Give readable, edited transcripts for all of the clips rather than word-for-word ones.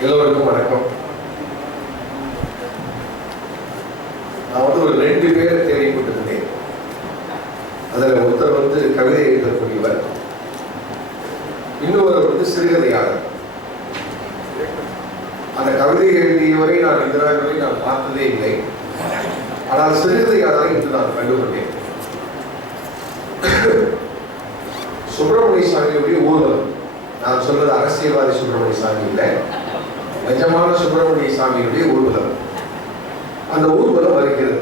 எல்லோருக்கும் வணக்கம். நான் ஒரு 2 பேரை தேடிக்கொண்டிருந்தேன். அதில் ஒருத்தர் கவிதை எழுதக்கூடியவர், இன்னொருவர் சிறுகதையாளர். அந்த கவிதை எழுதியவரை நான் இதுவரை நான் பார்த்ததே இல்லை. ஆனால் சிறுகதையாளரை இன்று நான் கண்டுகொண்டேன். சுப்பிரமணிய சாமியுடைய ஊர்வலம். நான் சொல்வது அரசியல்வாதி சுப்பிரமணிய சாமி இல்லை, நிஜமான சுப்பிரமணிய சாமியுடைய ஊர்வலம். அந்த ஊர்வலம் வருகிறது.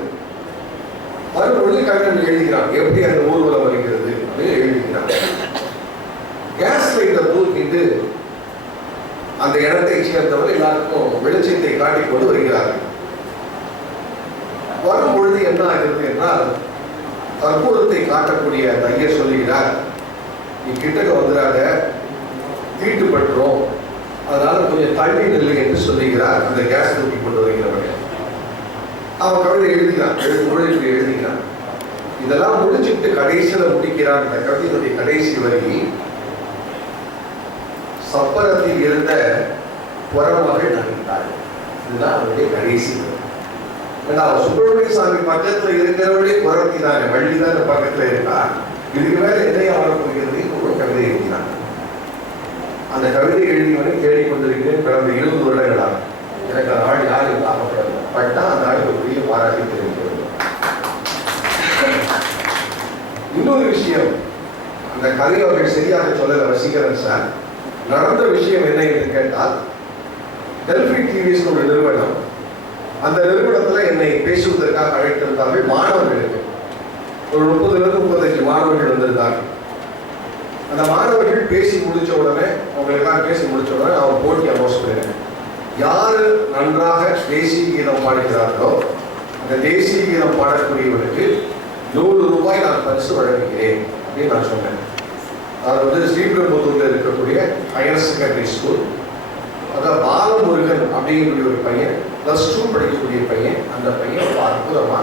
வரும்பொழுது கவிஞன் எழுதுகிறான், எப்படி அந்த ஊர்வலம் வருகிறது அப்படின்னு எழுதுகிறான். கேஸ் லைட்டை தூக்கிட்டு அந்த இடத்தை சேர்ந்தவர் எல்லாருக்கும் வெளிச்சத்தை காட்டிக் கொண்டு வருகிறார்கள். வரும்பொழுது என்ன ஆகிறது என்றால், கற்பூரத்தை காட்டக்கூடிய அந்த ஐயர் சொல்லுகிறார், நீ கிட்டக்க வந்துடாத, தீட்டுப்பட்டுரும், அதனால கொஞ்சம் தள்ளி நில்லை என்று சொல்லுகிறார். அந்த கேஸ் தூக்கி கொண்டு வருகிறவர்கள் அவன் கவிதை எழுதினான், எழுதினான். இதெல்லாம் முடிச்சுட்டு கடைசியில் முடிக்கிறான். இந்த கவிதையினுடைய கடைசி வரி, சப்பரத்தில் இருந்த புறமகள் நகைத்தாள். இதுதான் அவருடைய கடைசி வரி. சுப்பிரமணிய சாமி பக்கத்தில் இருக்கிறவர்களே புறத்தி தானே, வள்ளி தான் பக்கத்தில் இருக்கா, இதுக்கு மேல என்னையா வரப்போகிறது ஒரு கவிதை எழுதினான். அந்த கவிதை எழுதியவனை தேடிக்கொண்டிருக்கிறேன் கடந்த 20 வருடங்களாக. எனக்கு அந்த ஆள் யாரும் லாபப்படவில்லை. பட்டா அந்த ஆள் ஒரு பெரிய பாராட்டி தெரிவிக்கிறது. இன்னொரு விஷயம், அந்த கதை அவர்கள் சரியாக சொல்லல வசீகரன் சார். நடந்த விஷயம் என்ன என்று கேட்டால், டெல்பி டிவிஸ் ஒரு நிறுவனம், அந்த நிறுவனத்தில் என்னை பேசுவதற்காக அழைத்திருந்தார்கள். மாணவர்களுக்கு ஒரு 30-35 மாணவர்கள் வந்திருந்தார்கள். அந்த மாணவர்கள் பேசி முடிச்ச உடனே, அவங்களுக்கெல்லாம் பேசி முடிச்ச உடனே நான் போட்டி அனௌன்ஸ் பண்ணினேன். யாரு நன்றாக தேசிய கீதம் பாடுகிறார்களோ அந்த தேசிய கீதம் பாடக்கூடியவருக்கு 100 ரூபாய் நான் பரிசு வழங்குகிறேன் அப்படின்னு நான் சொன்னேன். அது ஸ்ரீபெரும்புத்தூர்ல இருக்கக்கூடிய ஹையர் செகண்டரி ஸ்கூல். அதாவது பாலமுருகன் அப்படிங்கக்கூடிய ஒரு பையன், +2 படிக்கக்கூடிய பையன். அந்த பையன் அற்புதமா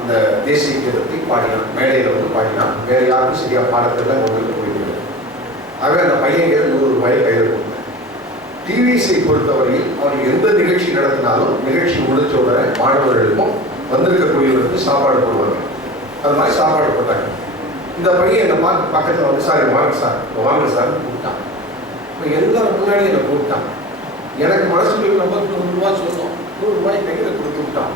அந்த தேசிய கீதத்தை பாடினான், மேடையில் பாடினான். வேற யாருக்கும் சரியா பாடத்தில் உங்களுக்கு புரியுது. ஆக அந்த பையன் 100 ரூபாய் கையில் கொடுத்தேன். டிவிஸை பொறுத்தவரையில் அவர்கள் எந்த நிகழ்ச்சி நடத்தினாலும் நிகழ்ச்சி முடிச்ச உடனே மாணவர்களுக்கும் வந்திருக்கக்கூடியவர்களுக்கு சாப்பாடு போடுவாங்க. அது மாதிரி சாப்பாடு போட்டாங்க. இந்த பையன் என்னை பக்கத்தில் சார் வாங்க சார் கூப்பிட்டான். இப்போ எல்லாரும் முன்னாடி என்னை கூப்பிட்டான். எனக்கு மனசுக்கு நம்ம 100 ரூபாய் சொன்னோம், 100 ரூபாய் கையில் கொடுத்து விட்டான்.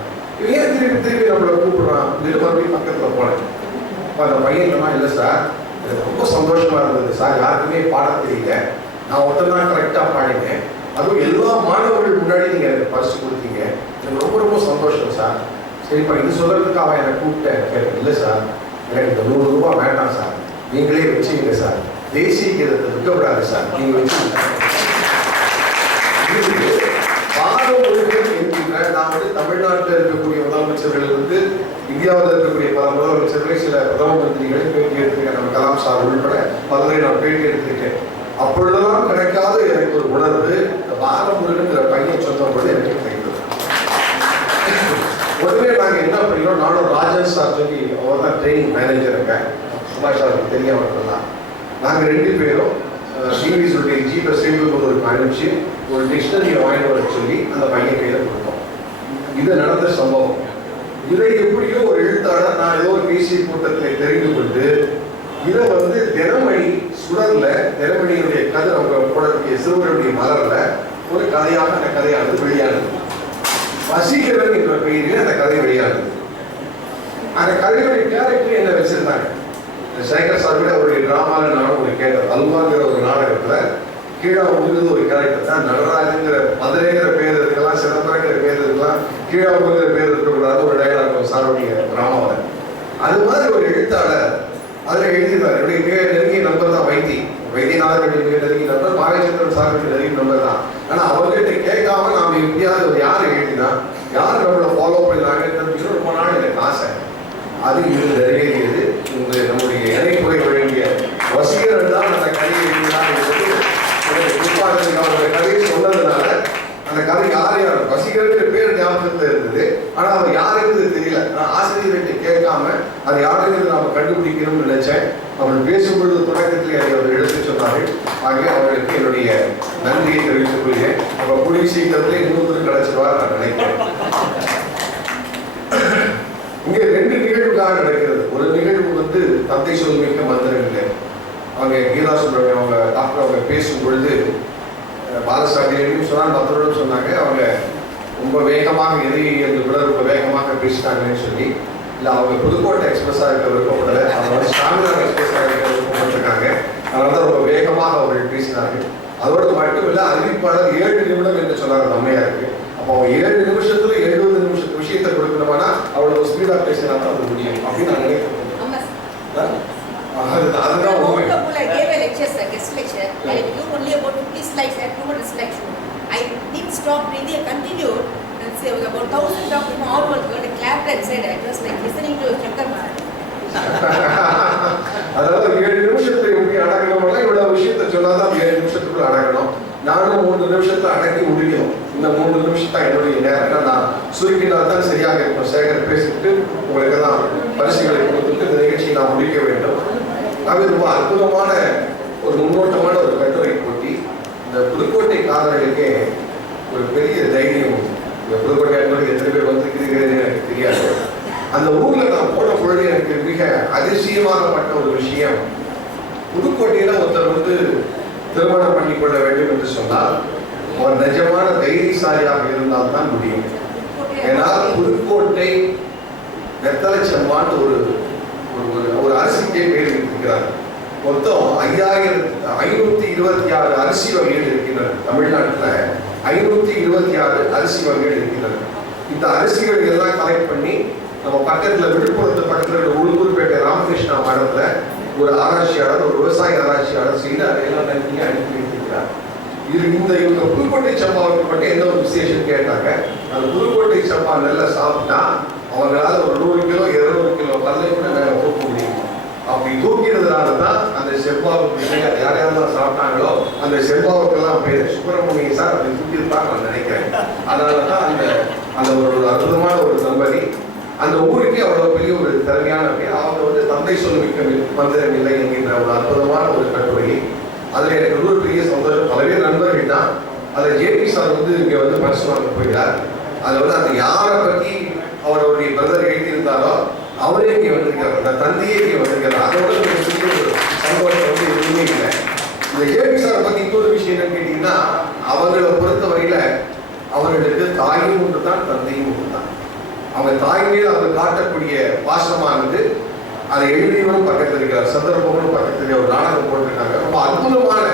ஏன் திருப்பி நம்மளை கூப்பிடுறான் அப்படின்னு மறுபடியும் பக்கத்தில் போனேன். அந்த பையன் இல்லை சார், எனக்கு ரொம்ப சந்தோஷமா இருந்தது சார், யாருக்குமே பாட தெரியல, நான் ஒருத்தர் கரெக்டாக பாடினேன், அதுவும் எல்லா மாணவர்கள் முன்னாடி நீங்கள் எனக்கு பரிசு கொடுத்தீங்க, எனக்கு ரொம்ப சந்தோஷம் சார். சரிப்பா, இது சொல்றதுக்கு அவன் என்னை கூப்பிட்டேன். இல்லை சார், எனக்கு இந்த 100 ரூபாய் வேண்டாம் சார், நீங்களே வச்சுக்கீங்க சார், தேசிய கீதத்தை விற்கப்படாது சார், நீங்கள் வச்சுக்கீங்க. நான் தமிழ்நாட்டில் இருக்கக்கூடிய முதலமைச்சர்கள் இந்தியாவில் இருக்கக்கூடிய பல முதலமைச்சர்களை, சில பிரதம மந்திரிகளை பேட்டி எடுத்திருக்கேன். நம்ம கலாம் சார் உள்பட பலரை நான் பேட்டி எடுத்திருக்கேன். அப்பொழுதெல்லாம் கிடைக்காத எனக்கு ஒரு உணர்வு இந்த பாலமுருகன்கிற பையன் சொன்னபோது எனக்கு கிடைத்தது. உடனே நாங்கள் என்ன பண்ணிக்கிறோம், நானும் ராஜன் சார் சொல்லி, அவர் தான் ட்ரெயினிங் மேனேஜர் இருக்கேன், சுபாஷ் சாருக்கு தெரியவர்கள்லாம், நாங்கள் 2 பேரும் டிவிஸுடைய ஜீப்பை ஸ்ரீபெரும்புத்தூருக்கு அனுப்பிச்சு ஒரு டிக்ஷனரியை வாங்கிட்டு வர சொல்லி அந்த பையன் கையில் கொடுத்தோம். இது நடந்த சம்பவம். இதை எப்படியோ ஒரு எழுத்தாளர் நான் ஏதோ ஒரு பேசிய கூட்டத்தில் தெரிந்து கொண்டு இதை தினமணி சுடர்ல, தினமணியுடைய கதை அவங்க போடக்கூடிய சிறுவருடைய மலர்ல ஒரு கதையாக அந்த கதையானது வெளியானது. வசீகரன் என்ற பெயரில் அந்த கதை வெளியானது. அந்த கதையுடைய கேரக்டர் என்ன வச்சிருந்தாங்க, சேகர் சார் கூட அவருடைய டிராமாவில் நானும் ஒரு கேட்டேன். அல்வாங்கிற ஒரு நாடகத்துல கீழே உழுது ஒரு கேரக்டர் தான், நடராஜங்கிற மதுரைங்கிற பேர் இருக்கலாம், சிதம்பரங்கிற பேர் இருக்கலாம், கீழே உழுகிற பேர் இருக்கக்கூடாது ஒரு டைலாக் சாருடைய டிராமாவில். அது மாதிரி ஒரு எழுத்தாளர் அதில் எழுதியிருந்தார். என்னுடைய மிக நெருங்கிய நண்பர் தான் வைத்தியநாதனுடைய மிக நெருங்கிய நண்பர், பாகச்சந்திரன் சாருடைய நெருங்கிய நண்பர் தான். ஆனால் அவர்கிட்ட கேட்காம நாம் எப்படியாவது யார் எழுதினா, யார் நம்மளை ஃபாலோ பண்ணாங்கன்னு ரொம்ப நாள் எனக்கு ஆசை. அது இது நிறைவேறியது. நம்முடைய இணைப்புரை வழங்கிய வசீகரன் தான் அந்த கதையை எழுதினார் என்பது அவருடைய கதையை சொன்னதுனால அந்த கதை யார் வசீகரன் பேர் ஞாபகத்தில் இருந்தது. ஆனால் அவர் யாருக்கு தெரியல. நான் ஆசிரியர்கிட்ட கேட்காம அது யாருக்கு நாம கண்டுபிடிக்கணும்னு நினைச்சேன். அவர்கள் பேசும்பொழுது தொடக்கத்திலே அதை அவர் எடுத்து சொன்னார்கள். ஆகவே அவர்களுக்கு என்னுடைய நன்றியை தெரிவித்துக் கொள்கிறேன். கூடி சீக்கிரத்திலே இன்னொருத்தர் கிடைச்சிருவார் நான் நினைக்கிறேன். இங்கே 2 நிகழ்வுகளாக நடக்கிறது. ஒரு நிகழ்வு வந்து தந்தை சொல்மிக்க மந்திரங்கள். அவங்க கீதா சுப்ரமணியம் அவங்க டாக்டர் அவங்க பேசும் பொழுது பாலசாமியும் சொன்னாங்க, மற்றவர்களும் சொன்னாங்க அவங்க ரொம்ப வேகமாக எதிரி ரொம்ப வேகமாக பேசிட்டாங்கன்னு சொல்லி. இல்லை அவங்க புதுக்கோட்டை எக்ஸ்பிரஸாக இருக்க விருப்பப்படலை, அவங்க வந்து சாமிநாடு எக்ஸ்பிரஸாக இருக்க விருப்பப்பட்டிருக்காங்க. அதனால தான் ரொம்ப வேகமாக அவர்கள் பேசினார்கள். அதோடு மட்டும் இல்லை, அறிவிப்பாளர் 7 நிமிடம் என்று சொன்னாங்க அம்மையாருக்கு. அப்போ அவங்க 7 நிமிஷத்துல 70 நிமிஷத்து விஷயத்தை கொடுக்கணும்னா அவ்வளவு ஸ்பீடா பேசினா தான் அது முடியும் அப்படின்னு நான் நினைக்கிறேன். அதுதான் உண்மை. I gave a lecture, a guest lecture. I took only about 50 slides and 200 slides. I didn't stop really, I continued and say about 1,000 doctors from all over the world clapped and said it was like listening to Shankar Maharaj. அதாவது 7 நிமிஷத்துல எப்படி அடக்கணும்னா இவ்வளவு விஷயத்தை சொன்னாதான் 7 நிமிஷத்துக்குள்ள அடக்கணும். நானும் 3 நிமிஷத்துல அடக்கி முடிக்கணும். இந்த 3 நிமிஷம் தான் என்னுடைய நேரம். நான் சுருக்கினால் தான் சரியாக இருக்கும். சேகர் பேசிட்டு உங்களுக்கு தான் பரிசுகளை கொடுத்துட்டு இந்த நிகழ்ச்சியை நான் முடிக்க வேண்டும். அது ரொம்ப அற்புதமான ஒரு முன்னோட்டமான ஒரு கட்டுரை போட்டி. இந்த புதுக்கோட்டை காதலுக்கே ஒரு பெரிய தைரியம். இந்த புதுக்கோட்டை எத்தனை பேர் வந்திருக்கிறீங்கன்னு எனக்கு தெரியாது. அந்த ஊர்ல நான் போன பொழுது எனக்கு மிக அதிசயமாகப்பட்ட ஒரு விஷயம், புதுக்கோட்டையில ஒருத்தர் வந்து திருமணம் பண்ணி கொள்ள வேண்டும் என்று சொன்னால் ஒரு நிஜமான தைரியசாலியாக இருந்தால் தான் முடியும். ஏன்னா புதுக்கோட்டை வெத்தலை செம்மான் ஒரு அரசிக்கே பேர் இருக்கிறார். மொத்தம் 5526 அரிசி வகைகள் இருக்கின்றன. தமிழ்நாட்டில் 526 அரிசி வகைகள் இருக்கின்றன. இந்த அரிசிகள் எல்லாம் கலெக்ட் பண்ணி நம்ம பக்கத்துல விழுப்புரத்து பக்கத்துல உளுந்தூர்பேட்டை ராமகிருஷ்ணா மடத்துல ஒரு ஆராய்ச்சியாளர், ஒரு விவசாய ஆராய்ச்சியாளர் செய்து அதையெல்லாம் தனியாக அனுப்பி வைத்திருக்கிறார். இவங்க புதுக்கோட்டை சம்பாவுக்கு மட்டும் என்ன ஒரு விசேஷம் கேட்டாங்க. அந்த புதுக்கோட்டை சம்பா நெல்லை சாப்பிட்டா அவங்களால ஒரு 100 கிலோ 200 கிலோ கல்லை கூட மேலே தூக்க முடியும். அப்படி தூக்கிறதுனால தான் அந்த செவ்வாவுக்கு யார் யாரெல்லாம் சாப்பிட்டாங்களோ அந்த செவ்வாவுக்கெல்லாம் பேர் சுப்பிரமணிய சார் அப்படி தூக்கியிருப்பாங்க நான் நினைக்கிறேன். அதனால தான் அந்த ஒரு அற்புதமான ஒரு தம்பதி அந்த ஊருக்கே அவ்வளவு பெரிய ஒரு திறமையான பேர். அவங்க வந்து தந்தை சொல்மிக்க மந்திரம் இல்லை என்கின்ற ஒரு அற்புதமான ஒரு கட்டுரை. அதில் எனக்கு ஒரு பெரிய சந்தோஷம். பலவே நண்பர்கள் தான். அதில் ஜேபி சார் வந்து இங்கே வந்து பரிசு வாங்க போகிறார். அதில் வந்து அந்த யாரை பற்றி அவருடைய பிரதர் எழுதியிருந்தாரோ அவரே இங்கே வந்திருக்கிறார், அந்த தந்தையே இங்கே வந்திருக்கிறார். அதோட ஒரு பெரிய ஒரு சந்தோஷம் வந்து எதுவுமே இல்லை. இந்த ஜேபி சாரை பற்றி இன்னொரு விஷயம் என்னன்னு கேட்டீங்கன்னா, அவர்களை பொறுத்தவரையில அவர்களுக்கு தாயும் ஒன்று தான் தந்தையும் ஒன்று தான். அவங்க தாய் மீது அவர் காட்டக்கூடிய பாசமானது அதை எழுதியவரும் பக்கத்தில் இருக்கிறார், சந்தர்ப்பங்களும் பக்கத்தில் ஒரு நாடகம் போட்டிருக்காங்க. ரொம்ப அற்புதமான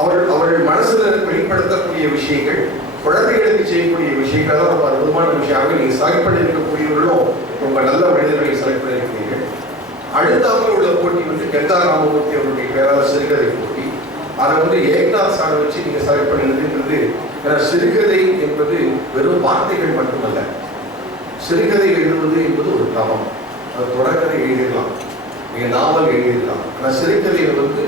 அவர்கள் மனசுல வெளிப்படுத்தக்கூடிய விஷயங்கள், குழந்தைகளுக்கு செய்யக்கூடிய விஷயங்கள் தான் ரொம்ப அற்புதமான விஷயம். நீங்க செலக்ட் பண்ணியிருக்கக்கூடியவர்களும் ரொம்ப நல்ல மனிதர்களை செலக்ட் பண்ணியிருக்கிறீர்கள். அடுத்தாமல் உள்ள போட்டி வந்து கெந்தா ராமமூர்த்தி அவருடைய பேரான சிறுகதை போட்டி. அதை வந்து ஏக்நாத் சாரை வச்சு நீங்க செலக்ட் பண்ணிருந்துன்றது. ஏன்னா சிறுகதை என்பது வெறும் வார்த்தைகள் மட்டுமல்ல. சிறுகதை எழுதுவது என்பது ஒரு தவம். அது தொடர்கதை எழுதிடலாம், நீங்க நாவல் எழுதிடலாம். ஆனால் சிறுகதையில் வந்து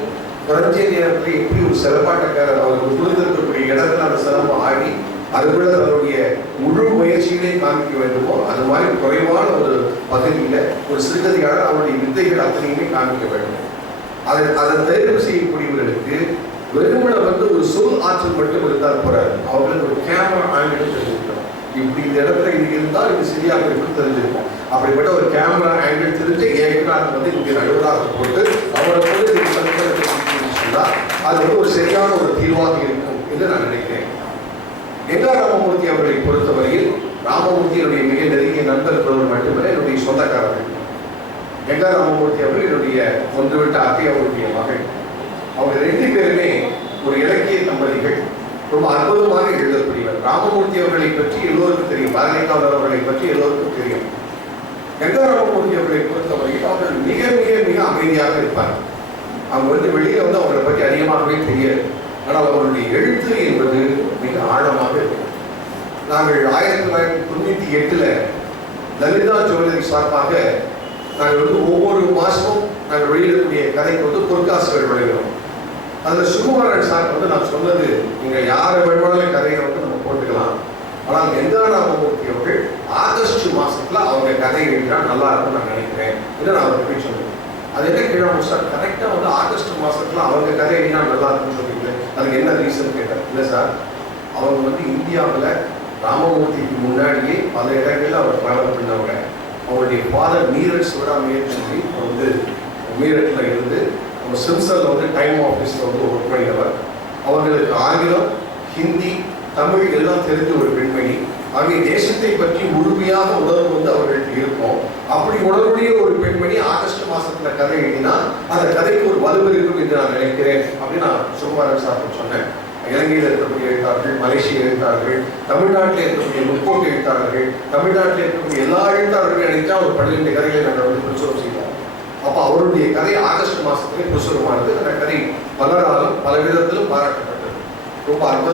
குறைஞ்ச நேரத்தில் எப்படி ஒரு சிறப்பாட்டக்காரர் அவருக்கு புரிந்திருக்கக்கூடிய இடத்துல அந்த சிரமம் ஆடி அதுக்குள்ள தன்னுடைய முழு முயற்சியிலே காமிக்க வேண்டுமோ அது மாதிரி குறைவான ஒரு பகுதியில் ஒரு சிறுகதையாளர் அவருடைய வித்தைகள் அத்தனையுமே காமிக்க வேண்டும். அதை தேர்வு செய்யக்கூடியவர்களுக்கு வெறுமனை வந்து ஒரு சொல் ஆற்றல் மட்டும் இருந்தால் போறாரு. அவர்களுக்கு ஒரு கேமரா ஆங்கிள் தெரிஞ்சிருக்கணும். இப்படி இந்த இடத்துல இது இருந்தால் இது சரியாக இருக்கும் தெரிஞ்சிருக்கும். அப்படிப்பட்ட ஒரு கேமரா ஆங்கிள் தெரிஞ்சு ஏற்கனவே வந்து இங்கே நடுவராக போட்டு அவரை வந்து அது வந்து ஒரு சரியான ஒரு தீர்வாக இருக்கும் என்று நான் நினைக்கிறேன். கெங்கா ராமமூர்த்தி அவர்களை பொறுத்தவரையில் ராமமூர்த்தியுடைய மிக நெருங்கிய நண்பர்கள் மட்டுமல்ல, என்னுடைய சொந்தக்காரர்கள். கெங்கா ராமமூர்த்தி அவர்கள் என்னுடைய ஒன்றுவிட்ட அத்தை அவருடைய மகள். அவங்க 2 பேருமே ஒரு இலக்கிய தம்பதிகள். ரொம்ப அற்புதமாக எழுதக்கூடியவர். ராமமூர்த்தி அவர்களை பற்றி எல்லோருக்கும் தெரியும், பாரதிக்காவலர் அவர்களை பற்றி எல்லோருக்கும் தெரியும். கெங்கா ராமமூர்த்தி அவர்களை பொறுத்தவரையில் அவர்கள் மிக மிக மிக அமைதியாக இருப்பார். அவங்க வந்து வெளியே வந்து அவர்களை பற்றி அதிகமாகவே தெரியாது. ஆனால் அவருடைய எழுத்து என்பது மிக ஆழமாக இருக்கும். நாங்கள் 1998 லலிதா ஜுவல்லரி சார்பாக நாங்கள் வந்து ஒவ்வொரு மாதமும் நாங்கள் வெளியிடக்கூடிய கதைக்கு வந்து பொற்காசுகள் வழங்குகிறோம். அதில் சுகுமாரன் சார் வந்து நான் சொன்னது, நீங்கள் யாரை வேணுமானாலும் கதையை வந்து நம்ம போட்டுக்கலாம். ஆனால் கெங்கா ராமமூர்த்தி அவர்கள் ஆகஸ்ட் மாதத்தில் அவங்க கதை எழுதினா நல்லா இருக்கும்னு நான் நினைக்கிறேன் என்று நான் அவருக்கு போய் சொன்னேன். அது என்ன கேட்காம சார், கரெக்டாக வந்து ஆகஸ்ட் மாதத்தில் அவங்க கதை எழுதினா நல்லா இருக்குன்னு சொல்லிட்டு அதுக்கு என்ன ரீசன் கேட்டார். இல்லை சார், அவங்க வந்து இந்தியாவில் ராமமூர்த்திக்கு முன்னாடியே பல இடங்களில் அவர் ட்ராவல் பண்ணவங்க. அவருடைய ஃபாதர் மீரட் சிவராமையர் சொல்லி அவர் வந்து மீரட்டில் இருந்து அவங்க சிம்சனில் வந்து டைம் ஆஃபீஸில் வந்து ஒர்க் பண்ணினவர். அவர்களுக்கு ஆங்கிலம், ஹிந்தி, தமிழ் எல்லாம் தெரிஞ்ச ஒரு பெண்மணி. ஆகிய தேசத்தை பற்றி முழுமையாக உணர்வு வந்து அவர்களுக்கு இருக்கும். அப்படி உணர்வுடைய ஒரு பெண்மணி ஆகஸ்ட் மாசத்துல கதை எழுதினா அந்த கதைக்கு ஒரு வலு இருக்கும் என்று நான் நினைக்கிறேன் அப்படின்னு நான் சுகுமாரன் சார் சொன்னேன். இலங்கையில் இருக்கக்கூடிய எழுத்தாளர்கள், மலேசிய எழுத்தாளர்கள், தமிழ்நாட்டில் இருக்கக்கூடிய முற்போக்கு எழுத்தாளர்கள், தமிழ்நாட்டில் இருக்கக்கூடிய எல்லா எழுத்தாளர்களும் நினைச்சா ஒரு 12 கதைகளை நாங்கள் வந்து பிரசுரம் செய்வோம். அப்போ அவருடைய கதை ஆகஸ்ட் மாசத்திலே பிரசுரமானது. அந்த கதை பலராலும் பல விதத்திலும் பாராட்டப்பட்டது. ரொம்ப அற்புதம்.